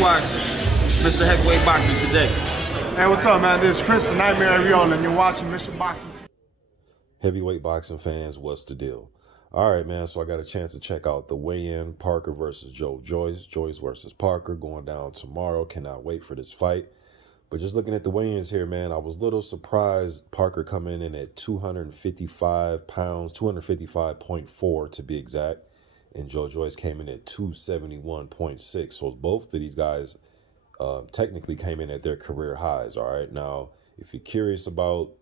watch Mr. Heavyweight Boxing today. Hey, what's up, man? This is Chris, the Nightmare Ariola, and you're watching Mission Boxing. Heavyweight boxing fans, what's the deal? All right, man, so I got a chance to check out the weigh-in, Parker versus Joyce versus Parker, going down tomorrow. Cannot wait for this fight. But just looking at the weigh-ins here, man, I was a little surprised Parker coming in at 255 pounds, 255.4 to be exact, and Joyce came in at 271.6. So both of these guys technically came in at their career highs, all right? Now, if you're curious about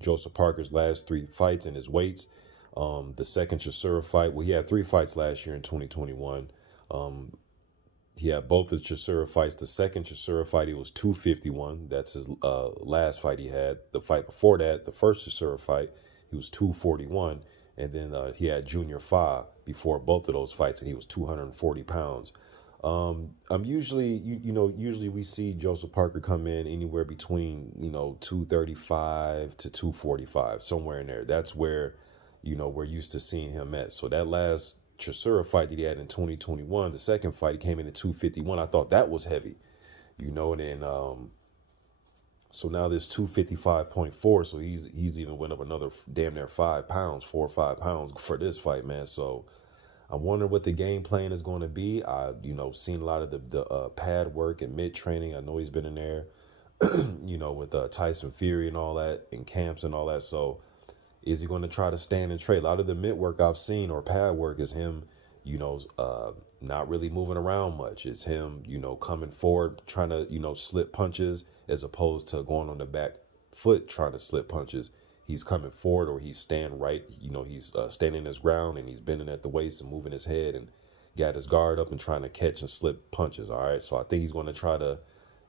Joseph Parker's last 3 fights and his weights, the second Chisora fight, well, he had 3 fights last year in 2021. He had both the Chisora fights. The second Chisora fight, he was 251. That's his last fight he had. The fight before that, the first Chisora fight, he was 241. And then he had Junior Fa before both of those fights, and he was 240 pounds. I'm usually, usually we see Joseph Parker come in anywhere between, 235 to 245, somewhere in there. That's where, we're used to seeing him at. So that last Chisora fight that he had in 2021, the second fight, he came in at 251. I thought that was heavy, and then, so now this 255.4. So he's even went up another damn near 5 pounds, 4 or 5 pounds for this fight, man. So I'm wondering what the game plan is going to be. I've, seen a lot of the pad work and mid training. I know he's been in there, with Tyson Fury and all that, and camps and all that. So is he going to try to stand and trade? A lot of the mid work I've seen or pad work is him, not really moving around much. It's him, coming forward, trying to, slip punches as opposed to going on the back foot trying to slip punches. He's coming forward, or he's standing right. He's standing his ground, and he's bending at the waist and moving his head and got his guard up and trying to catch and slip punches. All right. So I think he's going to try to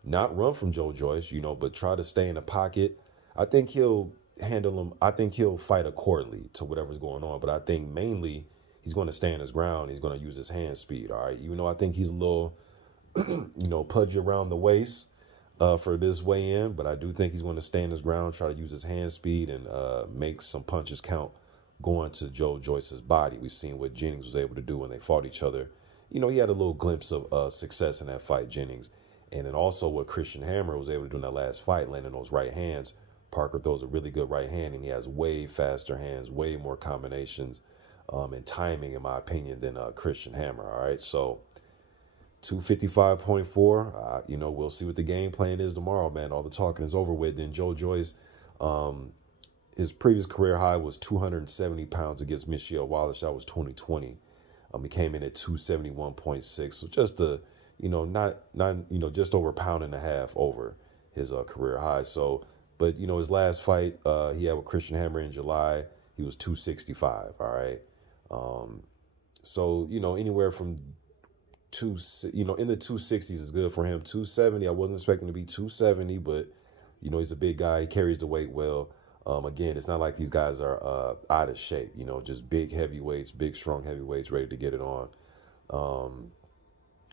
not run from Joyce, but try to stay in the pocket. I think he'll handle him. I think he'll fight accordingly to whatever's going on. But I think mainly he's going to stand his ground. He's going to use his hand speed. All right. Even though I think he's a little, pudgy around the waist for this weigh-in, but I do think he's going to stand his ground, try to use his hand speed, and make some punches count going to Joyce's body. We've seen what Jennings was able to do when they fought each other. He had a little glimpse of success in that fight, Jennings. And then also what Christian Hammer was able to do in that last fight, landing those right hands. Parker throws a really good right hand, and he has way faster hands, way more combinations and timing, in my opinion, than Christian Hammer. All right, so 255.4, we'll see what the game plan is tomorrow, man. All the talking is over with. Then Joyce, his previous career high was 270 pounds against Michelle Wallace. That was 2020. He came in at 271.6. So just just over a pound and a half over his career high. So, but, his last fight he had with Christian Hammer in July, he was 265. All right. So, anywhere from in the 260s is good for him. 270, I wasn't expecting to be 270, but he's a big guy. He carries the weight well. Again, it's not like these guys are out of shape. Just big heavyweights, big strong heavyweights, ready to get it on.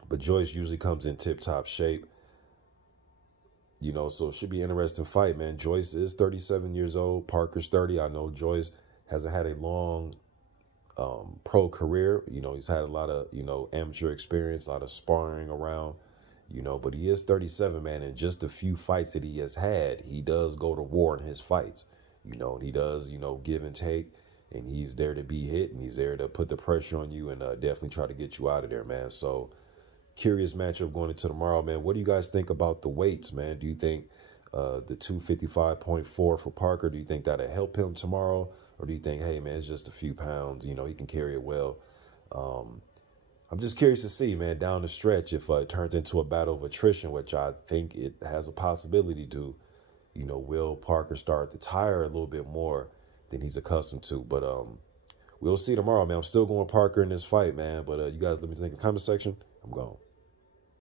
But Joyce usually comes in tip-top shape. So it should be an interesting fight, man. Joyce is 37 years old. Parker's 30. I know Joyce hasn't had a long pro career. He's had a lot of, amateur experience, a lot of sparring around, but he is 37, man. And just a few fights that he has had, he does go to war in his fights, and he does, give and take, and he's there to be hit, and he's there to put the pressure on you and definitely try to get you out of there, man. So curious matchup going into tomorrow, man. What do you guys think about the weights, man? Do you think the 255.4 for Parker, do you think that'll help him tomorrow? Or do you think, hey, man, it's just a few pounds, he can carry it well? I'm just curious to see, man, down the stretch, if it turns into a battle of attrition, which I think it has a possibility to, will Parker start to tire a little bit more than he's accustomed to? But we'll see tomorrow, man. I'm still going Parker in this fight, man. But you guys let me think in the comment section. I'm gone.